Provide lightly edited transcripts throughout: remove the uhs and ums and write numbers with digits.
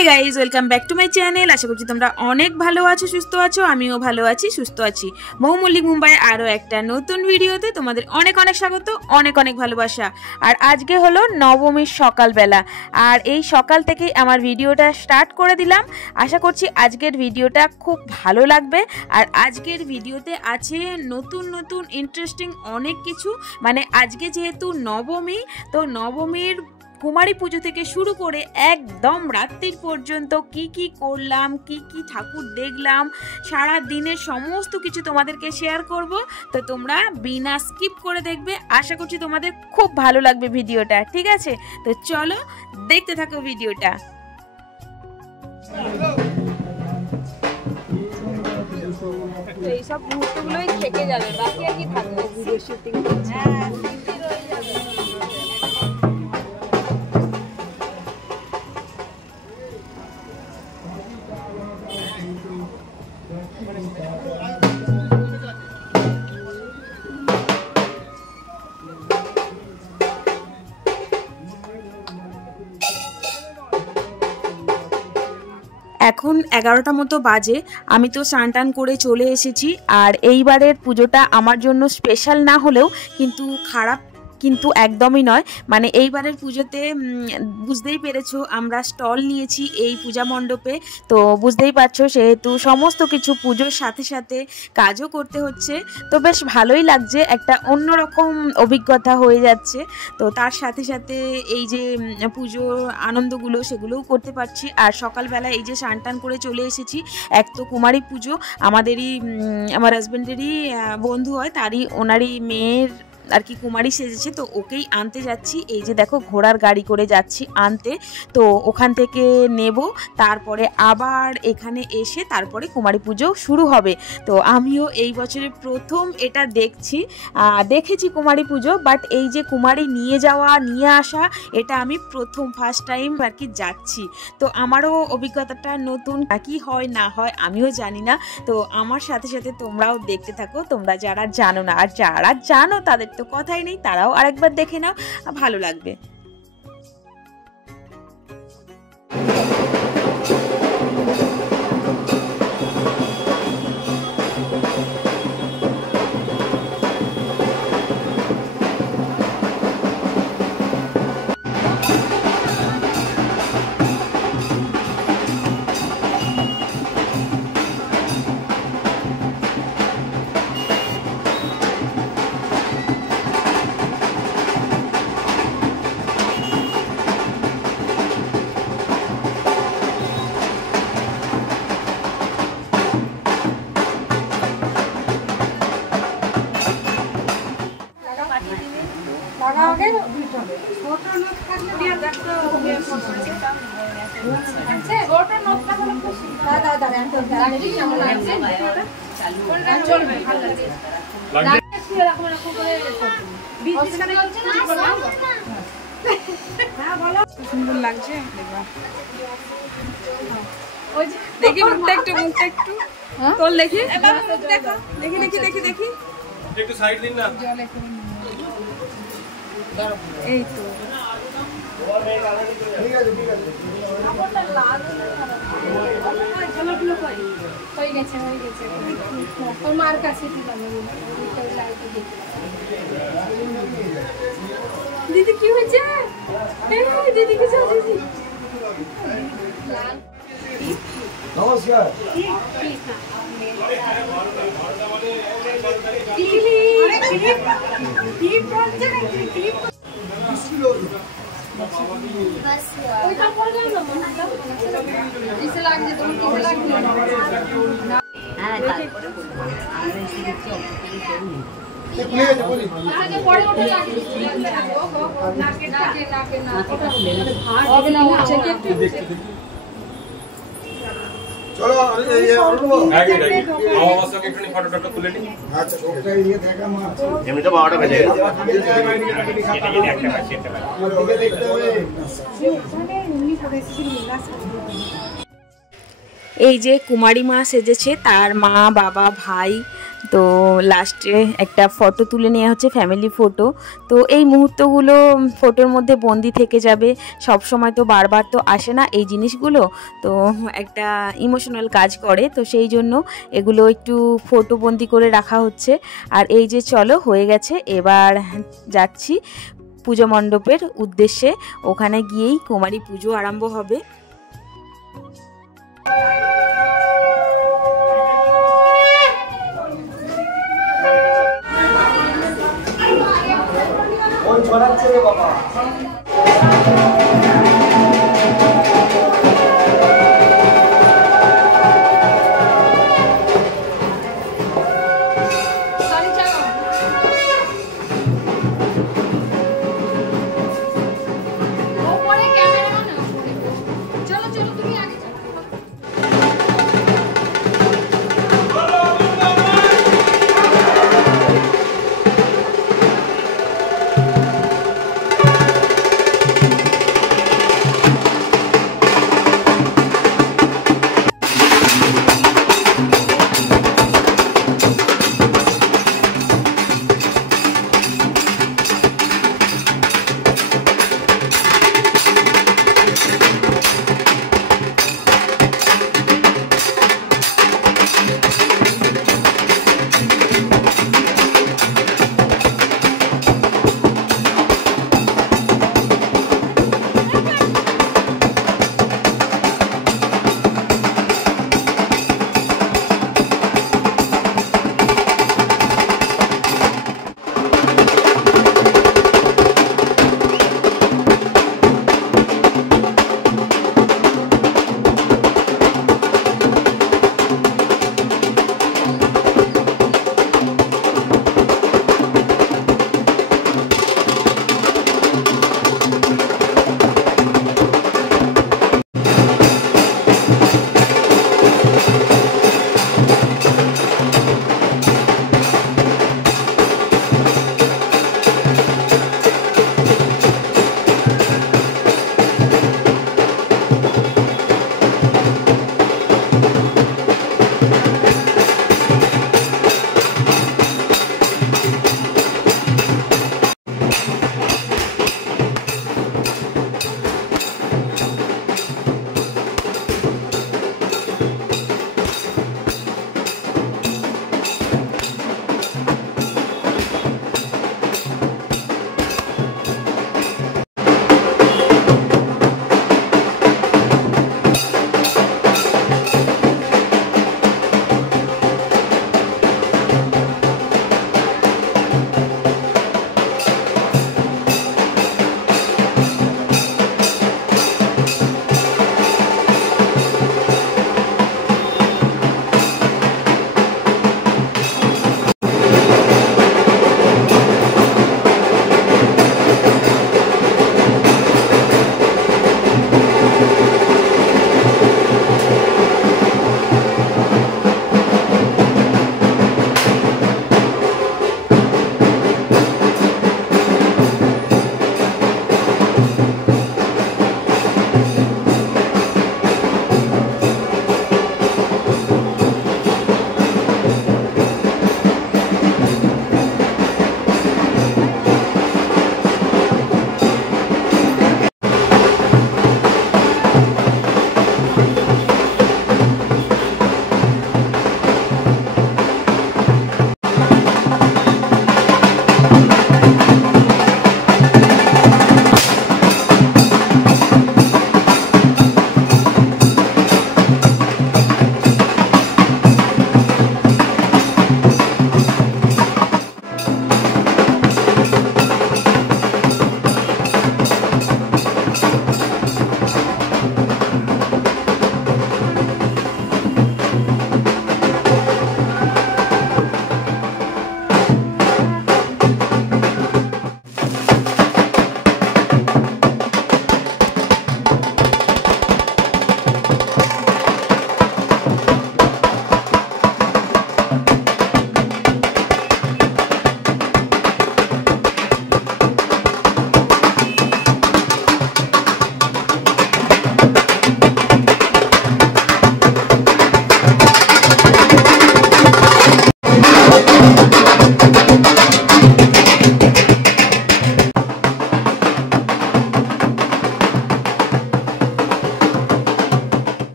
Hey guys, welcome back to my channel. আশা করছি তোমরা অনেক ভালো আছো, সুস্থ আছো। আমিও ভালো আছি, সুস্থ আছি। মৌ মল্লিক মুম্বাই আরও একটা নতুন ভিডিওতে তোমাদের অনেক অনেক স্বাগত, অনেক অনেক ভালোবাসা। আর আজকে হলো নবমীর সকালবেলা, আর এই সকাল থেকেই আমার ভিডিওটা স্টার্ট করে দিলাম। আশা করছি আজকের ভিডিওটা খুব ভালো লাগবে। আর আজকের ভিডিওতে আছে নতুন নতুন ইন্টারেস্টিং অনেক কিছু। মানে আজকে যেহেতু নবমী, তো নবমীর কুমারী পুজো থেকে শুরু করে একদম রাত্রির পর্যন্ত কি কি করলাম, কি কি ঠাকুর দেখলাম, সারা দিনের সমস্ত কিছু তোমাদেরকে শেয়ার করব। তো তোমরা বিনা স্কিপ করে দেখবে। আশা করছি তোমাদের খুব ভালো লাগবে ভিডিওটা, ঠিক আছে? তো চলো দেখতে থাকো ভিডিওটা। এইসব মুহূর্তগুলোই থেকে যাবে, বাকি আর কি থাকবে। ভিডিও শুটিং এখন 11টা মতো বাজে। আমি তো স্নান টান করে চলে এসেছি। আর এইবারের পুজোটা আমার জন্য স্পেশাল না হলেও কিন্তু খারাপ কিন্তু একদমই নয়। মানে এইবারের পুজোতে বুঝতেই পেরেছো, আমরা স্টল নিয়েছি এই পূজা মণ্ডপে। তো বুঝতেই পারছো, সেহেতু সমস্ত কিছু পুজোর সাথে সাথে কাজও করতে হচ্ছে। তো বেশ ভালোই লাগছে, একটা অন্যরকম অভিজ্ঞতা হয়ে যাচ্ছে। তো তার সাথে সাথে এই যে পুজোর আনন্দগুলো সেগুলোও করতে পারছি। আর সকালবেলা এই যে স্নান টান করে চলে এসেছি। এক তো কুমারী পুজো, আমাদেরই আমার হাজব্যান্ডেরই বন্ধু হয়, ওনারই মেয়ের আর কি কুমারী সেজেছে। তো ওকেই আনতে যাচ্ছি। এই যে দেখো, ঘোড়ার গাড়ি করে যাচ্ছি আনতে। তো ওখান থেকে নেব, তারপরে আবার এখানে এসে তারপরে কুমারী পুজো শুরু হবে। তো আমিও এই বছরে প্রথম এটা দেখেছি কুমারী পুজো, বাট এই যে কুমারী নিয়ে যাওয়া নিয়ে আসা, এটা আমি ফার্স্ট টাইম আর কি যাচ্ছি। তো আমারও অভিজ্ঞতাটা নতুন, কি হয় না হয় আমিও জানি না। তো আমার সাথে সাথে তোমরাও দেখতে থাকো, তোমরা যারা জানো না। আর যারা জানো তাদের তো কথাই নেই, তারাও আরেকবার দেখে নাও, ভালো লাগবে। সুন্দর লাগছে, দেখি মুখটা একটু তোর দেখি, দেখি দেখি দেখি দেখি একটু সাইড দিন না। এই তো হয়ে গেছে তোর মার কাছে দিদি কি হয়েছে? দিদি কি দিদি নমস্কার। চলো ফটোটা তুলে নিই। আচ্ছা, ওটা নিয়ে দেখা মা। এমনি তো 12টা বেজে গেছে। দেখতে হবে। এই যে কুমারী মা সেজেছে, তার মা, বাবা, ভাই। তো লাস্টে একটা ফটো তুলে নেওয়া হচ্ছে, ফ্যামিলি ফটো। তো এই মুহূর্তগুলো ফটোর মধ্যে বন্দি থেকে যাবে। সব সময় তো বারবার তো আসে না এই জিনিসগুলো, তো একটা ইমোশনাল কাজ করে। তো সেই জন্য এগুলো একটু ফটো বন্দি করে রাখা হচ্ছে। আর এই যে চলো হয়ে গেছে, এবার যাচ্ছি পুজো মণ্ডপের উদ্দেশ্যে। ওখানে গিয়েই কুমারী পুজো আরম্ভ হবে। ওই ছড়াচ্ছে রে বাবা।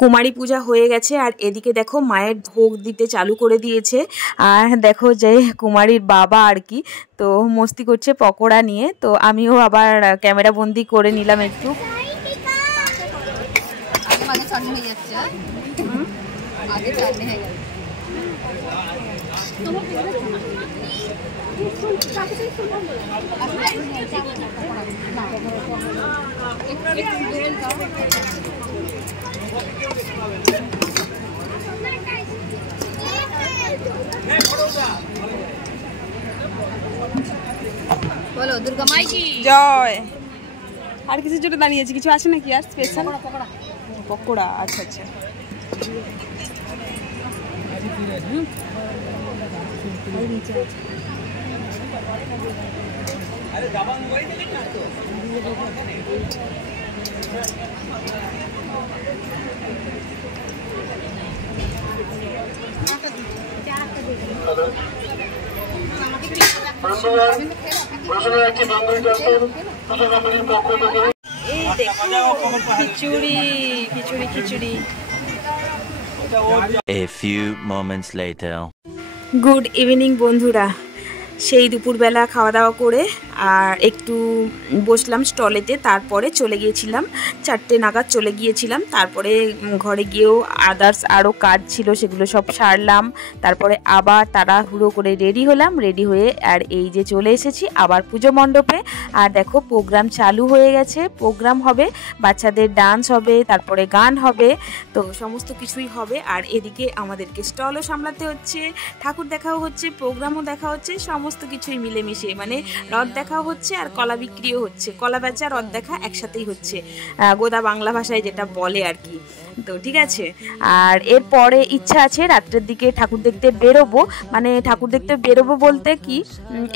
কুমারী পূজা হয়ে গেছে আর এদিকে দেখো মায়ের ভোগ দিতে চালু করে দিয়েছে। আর দেখো যে কুমারীর বাবা আর কি তো মস্তি করছে পকোড়া নিয়ে, তো আমিও আবার ক্যামেরা বন্দি করে নিলাম একটু। বলো দুর্গা মাই কি জয়। আর কিছুর জন্য দাঁড়িয়েছি, কিছু আছে নাকি আর স্পেশাল? পকোড়া, আচ্ছা আচ্ছা। খিচুড়ি খিচুড়ি খিচুড়ি। A few moments later. Good evening বন্ধুরা, সেই দুপুরবেলা খাওয়া দাওয়া করে আর একটু বসলাম স্টলেতে, তারপরে চলে গিয়েছিলাম 4টে নাগাদ চলে গিয়েছিলাম। তারপরে ঘরে গিয়েও আদার্স আরও কাজ ছিল, সেগুলো সব সারলাম। তারপরে আবার তাড়াহুড়ো করে রেডি হলাম, রেডি হয়ে আর এই যে চলে এসেছি আবার পুজো মণ্ডপে। আর দেখো প্রোগ্রাম চালু হয়ে গেছে, প্রোগ্রাম হবে, বাচ্চাদের ডান্স হবে, তারপরে গান হবে, তো সমস্ত কিছুই হবে। আর এদিকে আমাদেরকে স্টলও সামলাতে হচ্ছে, ঠাকুর দেখাও হচ্ছে, প্রোগ্রামও দেখা হচ্ছে, সমস্ত কিছুই মিলেমিশে, মানে রথ দেখাও হচ্ছে আর কলা বিক্রিও হচ্ছে, কলা বেচা রথ দেখা একসাথেই হচ্ছে, গোদা বাংলা ভাষায় যেটা বলে আর কি। তো ঠিক আছে, আর এরপরে ইচ্ছা আছে রাত্রের দিকে ঠাকুর দেখতে বেরোবো। মানে ঠাকুর দেখতে বেরোবো বলতে কি,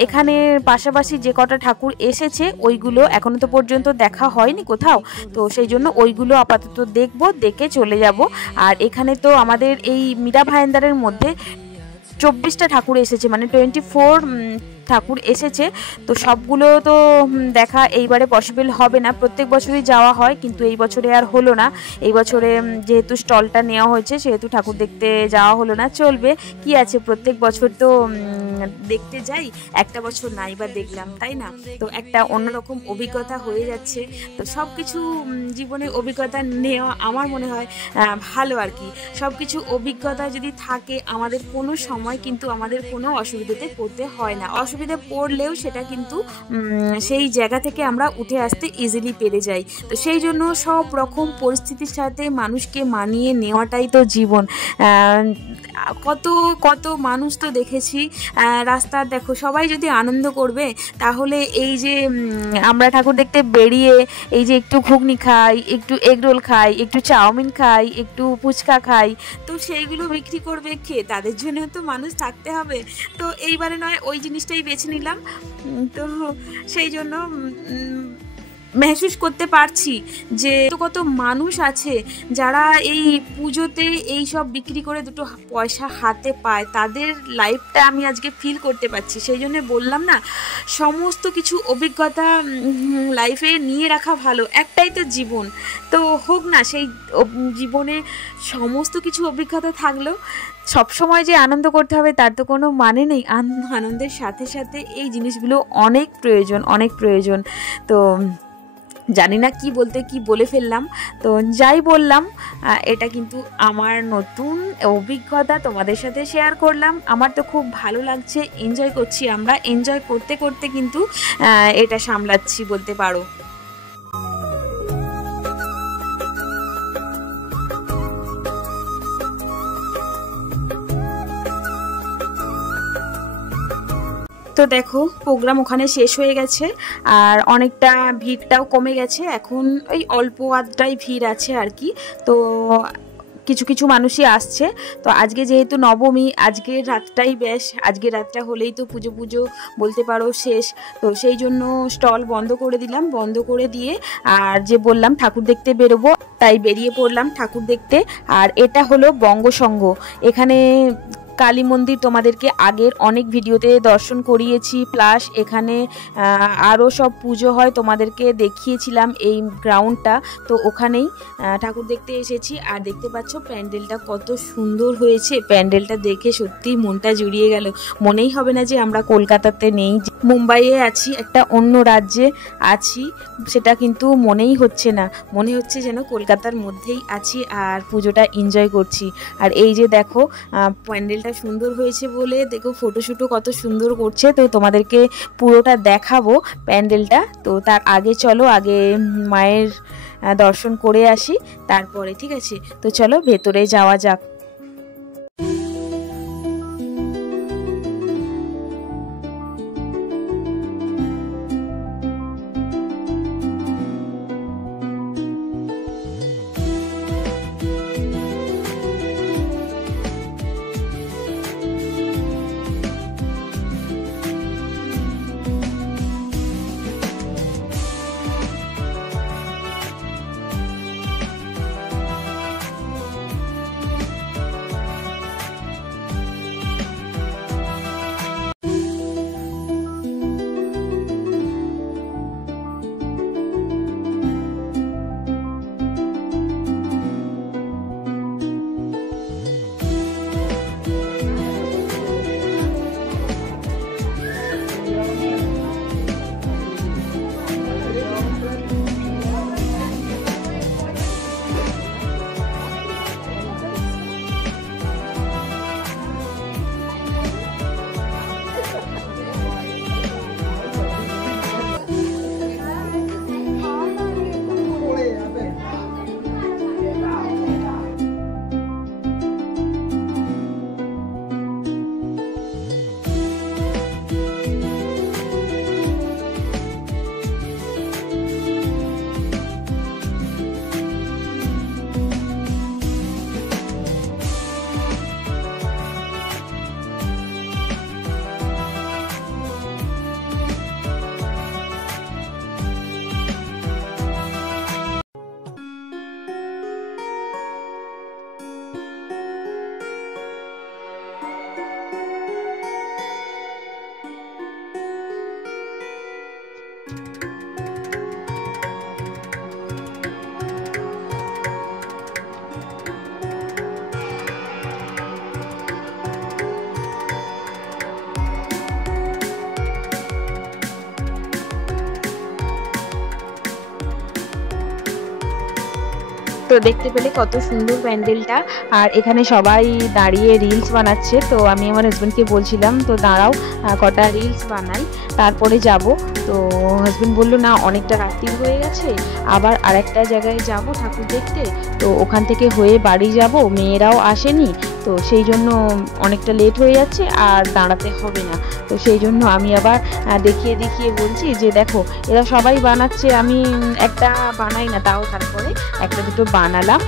এখানে পাশাপাশি যে কটা ঠাকুর এসেছে ওইগুলো এখনো তো পর্যন্ত দেখা হয়নি কোথাও, তো সেই জন্য ওইগুলো আপাতত দেখবো, দেখে চলে যাব। আর এখানে তো আমাদের এই মীরা ভাইন্দারের মধ্যে 24টা ঠাকুর এসেছে, মানে 24 ঠাকুর এসেছে। তো সবগুলো তো দেখা এইবারে পসিবল হবে না, প্রত্যেক বছরই যাওয়া হয়, কিন্তু এই বছরে আর হলো না। এই বছরে যেহেতু স্টলটা নেওয়া হয়েছে সেহেতু ঠাকুর দেখতে যাওয়া হলো না, চলবে কি আছে, প্রত্যেক বছর তো দেখতে যাই, একটা বছর নাই বা দেখলাম, তাই না? তো একটা অন্যরকম অভিজ্ঞতা হয়ে যাচ্ছে। তো সব কিছু জীবনে অভিজ্ঞতা নেওয়া আমার মনে হয় ভালো আর কি। সব কিছু অভিজ্ঞতা যদি থাকে আমাদের কোনো সময় কিন্তু আমাদের কোনো অসুবিধাতে পড়তে হয় না, অসুবিধা পড়লেও সেটা কিন্তু সেই জায়গা থেকে আমরা উঠে আসতে ইজিলি পেরে যাই। তো সেই জন্য সব রকম পরিস্থিতির সাথে মানুষকে মানিয়ে নেওয়াটাই তো জীবন। কত কত মানুষ তো দেখেছি রাস্তা, দেখো সবাই যদি আনন্দ করবে তাহলে এই যে আমরা ঠাকুর দেখতে বেরিয়ে এই যে একটু ঘুগনি খাই, একটু এগরোল খাই, একটু চাউমিন খাই, একটু ফুচকা খাই, তো সেইগুলো বিক্রি করবে কে? তাদের জন্য তো মানুষ থাকতে হবে। তো এইবারে নয় ওই জিনিসটাই বেছে নিলাম। তো সেই জন্য মেহসুস করতে পারছি যে কত মানুষ আছে যারা এই পুজোতে এই সব বিক্রি করে দুটো পয়সা হাতে পায়, তাদের লাইফটা আমি আজকে ফিল করতে পারছি। সেই জন্য বললাম না, সমস্ত কিছু অভিজ্ঞতা লাইফে নিয়ে রাখা ভালো, একটাই তো জীবন, তো হোক না সেই জীবনে সমস্ত কিছু অভিজ্ঞতা থাকলেও সবসময় যে আনন্দ করতে হবে তার তো কোনো মানে নেই। আনন্দের সাথে সাথে এই জিনিসগুলো অনেক প্রয়োজন, অনেক প্রয়োজন। তো জানি না কি বলতে কি বলে ফেললাম, তো যাই বললাম, এটা কিন্তু আমার নতুন অভিজ্ঞতা তোমাদের সাথে শেয়ার করলাম। আমার তো খুব ভালো লাগছে, এনজয় করছি, আমরা এনজয় করতে করতে কিন্তু এটা সামলাচ্ছি বলতে পারো। তো দেখো প্রোগ্রাম ওখানে শেষ হয়ে গেছে আর অনেকটা ভিড়টাও কমে গেছে, এখন ওই অল্প আধটাই ভিড় আছে আর কি। তো কিছু কিছু মানুষই আসছে। তো আজকে যেহেতু নবমী, আজকের রাতটাই বেশ, আজকের রাতটা হলেই তো পুজো পুজো বলতে পারো শেষ। তো সেই জন্য স্টল বন্ধ করে দিলাম, বন্ধ করে দিয়ে আর যে বললাম ঠাকুর দেখতে বেরোবো, তাই বেরিয়ে পড়লাম ঠাকুর দেখতে। আর এটা হলো বঙ্গসংঘ, এখানে কালী মন্দির তোমাদেরকে আগের অনেক ভিডিওতে দর্শন করিয়েছি, প্লাস এখানে আরও সব পুজো হয় তোমাদেরকে দেখিয়েছিলাম এই গ্রাউন্ডটা। তো ওখানেই ঠাকুর দেখতে এসেছি। আর দেখতে পাচ্ছ প্যান্ডেলটা কত সুন্দর হয়েছে, প্যান্ডেলটা দেখে সত্যিই মনটা জুড়িয়ে গেল। মনেই হবে না যে আমরা কলকাতাতে নেই, মুম্বাইয়ে আছি, একটা অন্য রাজ্যে আছি, সেটা কিন্তু মনেই হচ্ছে না, মনে হচ্ছে যেন কলকাতার মধ্যেই আছি আর পুজোটা এনজয় করছি। আর এই যে দেখো প্যান্ডেল সুন্দর হয়েছে বলে দেখো ফটোশুটও কত সুন্দর করছে, তো তোমাদেরকে পুরোটা দেখাবো প্যান্ডেলটা। তো তার আগে চলো আগে মায়ের দর্শন করে আসি তারপরে, ঠিক আছে? তো চলো ভেতরে যাওয়া যাক। তো দেখতে পেলে কত সুন্দর প্যান্ডেলটা, আর এখানে সবাই দাঁড়িয়ে রিলস বানাচ্ছে। তো আমি আমার হাজব্যান্ডকে বলছিলাম তো দাঁড়াও কটা রিলস বানাই তারপরে যাব। তো হাজব্যান্ড বললো না অনেকটা রাত্রি হয়ে গেছে, আবার আরেকটা জায়গায় যাব ঠাকুর দেখতে, তো ওখান থেকে হয়ে বাড়ি যাব, মেয়েরাও আসেনি, তো সেই জন্য অনেকটা লেট হয়ে যাচ্ছে আর দাঁড়াতে হবে না। তো সেই জন্য আমি আবার দেখিয়ে দেখিয়ে বলছি যে দেখো এরা সবাই বানাচ্ছে, আমি একটা বানাই না, তাও তারপরে একটা দুটো বানালাম,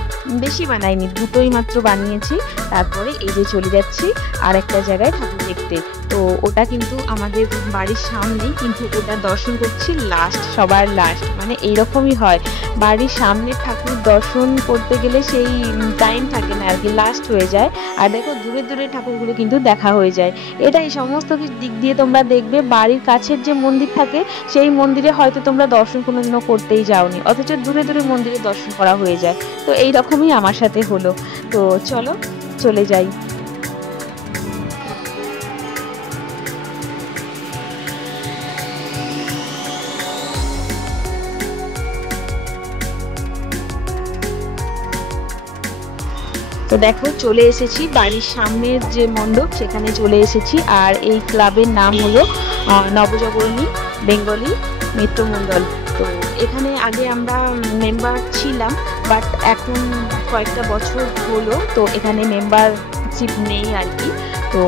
বেশি বানাইনি, দুটোই মাত্র বানিয়েছি। তারপরে এই যে চলে যাচ্ছি আর একটা জায়গায় ঠাকুর দেখতে। তো ওটা কিন্তু আমাদের বাড়ির সামনেই, কিন্তু ওটা দর্শন করছি লাস্ট, সবার লাস্ট, মানে এইরকমই হয়, বাড়ির সামনে ঠাকুর দর্শন করতে গেলে সেই টাইম থাকে না আর কি, লাস্ট হয়ে যায়। আর দেখো দূরে দূরে ঠাকুরগুলো কিন্তু দেখা হয়ে যায়। এটাই সমস্ত দিক দিয়ে তোমরা দেখবে বাড়ির কাছের যে মন্দির থাকে সেই মন্দিরে হয়তো তোমরা দর্শন কোনোদিনও করতেই যাওনি, অথচ দূরে দূরে মন্দিরে দর্শন করা হয়ে যায়। তো এই রকমই আমার সাথে হলো। তো চলো চলে যাই। তো দেখো চলে এসেছি বাড়ির সামনের যে মণ্ডপ সেখানে চলে এসেছি, আর এই ক্লাবের নাম হলো নবজাগরণী বেঙ্গলি মিত্রমণ্ডল। তো এখানে আগে আমরা মেম্বার ছিলাম, বাট এখন কয়েকটা বছর হলো তো এখানে মেম্বারশিপ নেই আর কি। তো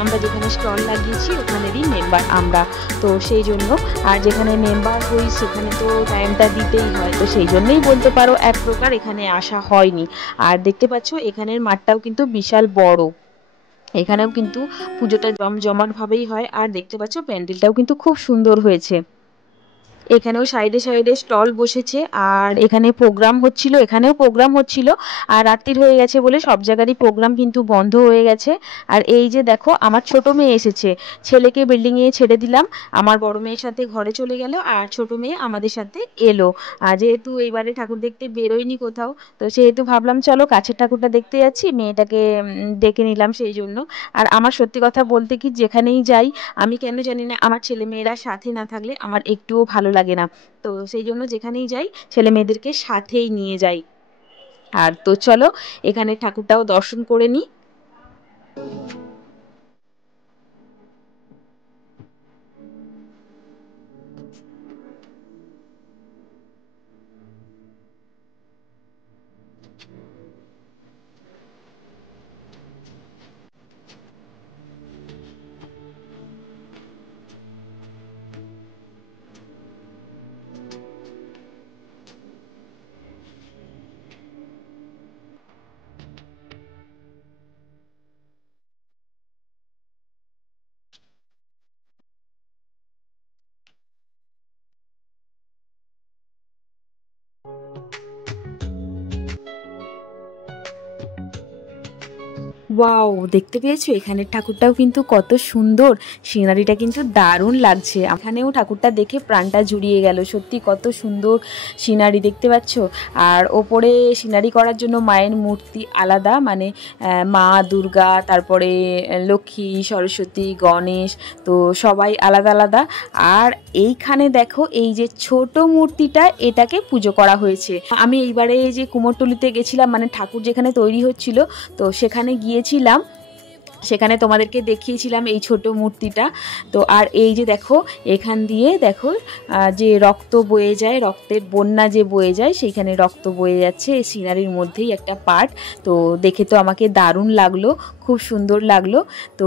আমরা যেখানে স্টল লাগিয়েছি ওখানেরই মেম্বার আমরা, তো সেই জন্য, আর যেখানে মেম্বার হই সেখানে তো টাইমটা দিতেই হয়, তো সেই জন্যই বলতে পারো এক প্রকার এখানে আসা হয়নি। আর দেখতে পাচ্ছ এখানের মাঠটাও কিন্তু বিশাল বড়, এখানেও কিন্তু পুজোটা জমজমাটভাবেই হয়। আর দেখতে পাচ্ছ প্যান্ডেলটাও কিন্তু খুব সুন্দর হয়েছে, এখানেও সাইডে সাইডে স্টল বসেছে, আর এখানে প্রোগ্রাম হচ্ছিল, এখানেও প্রোগ্রাম হচ্ছিল, আর রাত্রির হয়ে গেছে বলে সব জায়গারই প্রোগ্রাম কিন্তু বন্ধ হয়ে গেছে। আর এই যে দেখো আমার ছোট মেয়ে এসেছে, ছেলেকে বিল্ডিংয়ে ছেড়ে দিলাম, আমার বড় মেয়ের সাথে ঘরে চলে গেল, আর ছোট মেয়ে আমাদের সাথে এলো। আর যেহেতু এইবারে ঠাকুর দেখতে বেরোয়নি কোথাও, তো সেহেতু ভাবলাম চলো কাছের ঠাকুরটা দেখতে যাচ্ছি, মেয়েটাকে ডেকে নিলাম সেই জন্য। আর আমার সত্যি কথা বলতে কি যেখানেই যাই আমি কেন জানি না আমার ছেলে মেয়েরা সাথে না থাকলে আমার একটুও ভালো লাগে না, তো সেই জন্য যেখানেই যাই ছেলে মেয়েদেরকে সাথেই নিয়ে যাই। আর তো চলো এখানে ঠাকুরটাও দর্শন করে নিই। ওয়াও, দেখতে পেয়েছো এখানের ঠাকুরটাও কিন্তু কত সুন্দর, সিনারিটা কিন্তু দারুণ লাগছে, এখানেও ঠাকুরটা দেখে প্রাণটা জুড়িয়ে গেল, সত্যি কত সুন্দর সিনারি দেখতে পাচ্ছ। আর ওপরে সিনারি করার জন্য মায়ের মূর্তি আলাদা, মানে মা দুর্গা, তারপরে লক্ষ্মী, সরস্বতী, গণেশ, তো সবাই আলাদা আলাদা। আর এইখানে দেখো এই যে ছোট মূর্তিটা, এটাকে পুজো করা হয়েছে। আমি এইবারে যে কুমোরটুলিতে গেছিলাম, মানে ঠাকুর যেখানে তৈরি হচ্ছিল, তো সেখানে গিয়েছিলাম, সেখানে তোমাদেরকে দেখিয়েছিলাম এই ছোট মূর্তিটা। তো আর এই যে দেখো এখান দিয়ে দেখো যে রক্ত বয়ে যায়, রক্তের বন্যা যে বয়ে যায়, সেইখানে রক্ত বয়ে যাচ্ছে, এই সিনারির মধ্যেই একটা পার্ট। তো দেখে তো আমাকে দারুণ লাগলো, খুব সুন্দর লাগলো। তো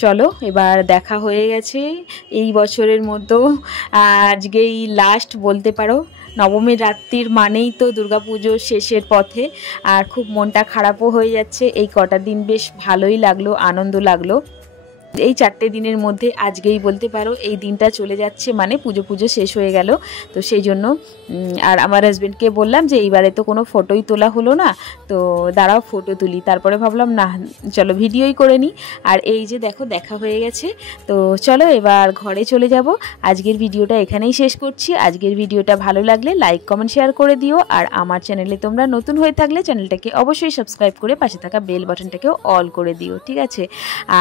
চলো এবার দেখা হয়ে গেছে এই বছরের মতো, আজকেই লাস্ট বলতে পারো। নবমীর রাত্রির মানেই তো দুর্গাপুজোর শেষের পথে, আর খুব মনটা খারাপও হয়ে যাচ্ছে। এই কটা দিন বেশ ভালোই লাগলো, আনন্দ লাগলো। এই 4টে দিনের মধ্যে আজকেই বলতে পারো এই দিনটা চলে যাচ্ছে, মানে পুজো শেষ হয়ে গেল। তো সেই জন্য আর আমার হাজব্যান্ডকে বললাম যে এইবারে তো কোনো ফটোই তোলা হলো না, তো দাঁড়াও ফটো তুলি। তারপরে ভাবলাম না চলো ভিডিওই করে নিই। আর এই যে দেখো দেখা হয়ে গেছে, তো চলো এবার ঘরে চলে যাব। আজকের ভিডিওটা এখানেই শেষ করছি। আজকের ভিডিওটা ভালো লাগলে লাইক কমেন্ট শেয়ার করে দিও। আর আমার চ্যানেলে তোমরা নতুন হয়ে থাকলে চ্যানেলটাকে অবশ্যই সাবস্ক্রাইব করে পাশে থাকা বেল বাটনটাকেও অল করে দিও, ঠিক আছে?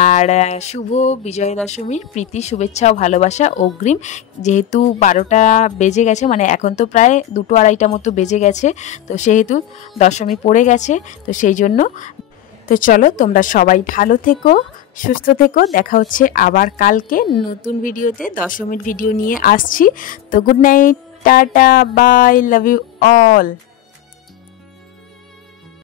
আর শুভ বিজয়া দশমীর প্রীতি শুভেচ্ছা ও ভালোবাসা অগ্রিম। যেহেতু 12টা বেজে গেছে, মানে এখন তো প্রায় 2-2:30 মতো বেজে গেছে, তো সেহেতু দশমী পড়ে গেছে, তো সেই জন্য তো চলো তোমরা সবাই ভালো থেকো, সুস্থ থেকো। দেখা হচ্ছে আবার কালকে নতুন ভিডিওতে, দশমীর ভিডিও নিয়ে আসছি। তো good night, tata, bye, love you all.